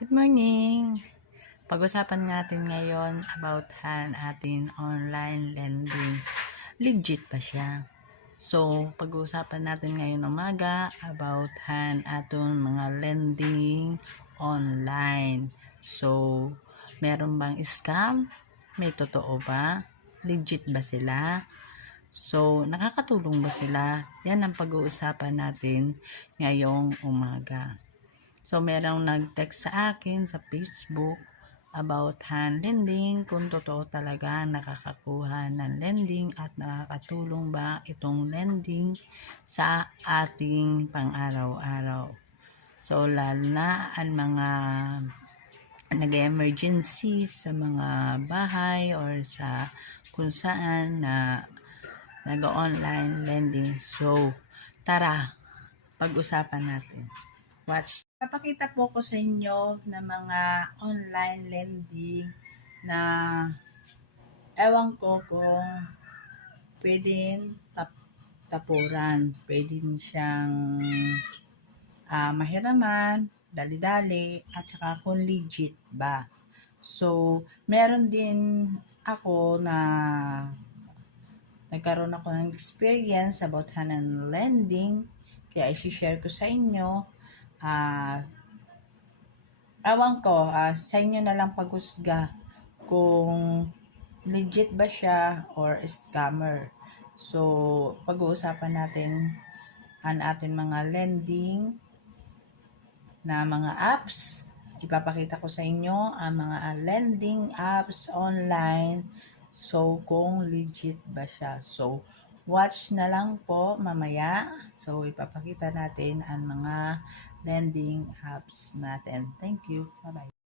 Good morning! Pag-usapan natin ngayon about ating online lending. Legit ba siya? So, pag-usapan natin ngayon umaga about ating mga lending online. So, meron bang scam? May totoo ba? Legit ba sila? So, nakakatulong ba sila? Yan ang pag-uusapan natin ngayong umaga. So, merong nag-text sa akin sa Facebook about hand lending, kung totoo talaga nakakakuha ng lending at nakakatulong ba itong lending sa ating pang-araw-araw. So, lalo na ang mga nag-emergency sa mga bahay or sa kung saan na nag-online lending. So, tara, pag-usapan natin. Watch. Papakita po ko sa inyo ng mga online lending na ewan ko kung pwedeng tapuran. Pwedeng siyang mahiraman, dali-dali, at saka kung legit ba. So, meron din ako na nagkaroon ako ng experience about hand lending, kaya i-share ko sa inyo. Ewan ko, sa inyo na lang paghusga kung legit ba siya or scammer. So, pag-uusapan natin ang ating mga lending na mga apps. Ipapakita ko sa inyo ang mga lending apps online. So, kung legit ba siya. So, watch na lang po mamaya. So, ipapakita natin ang mga lending apps natin. Thank you. Bye-bye.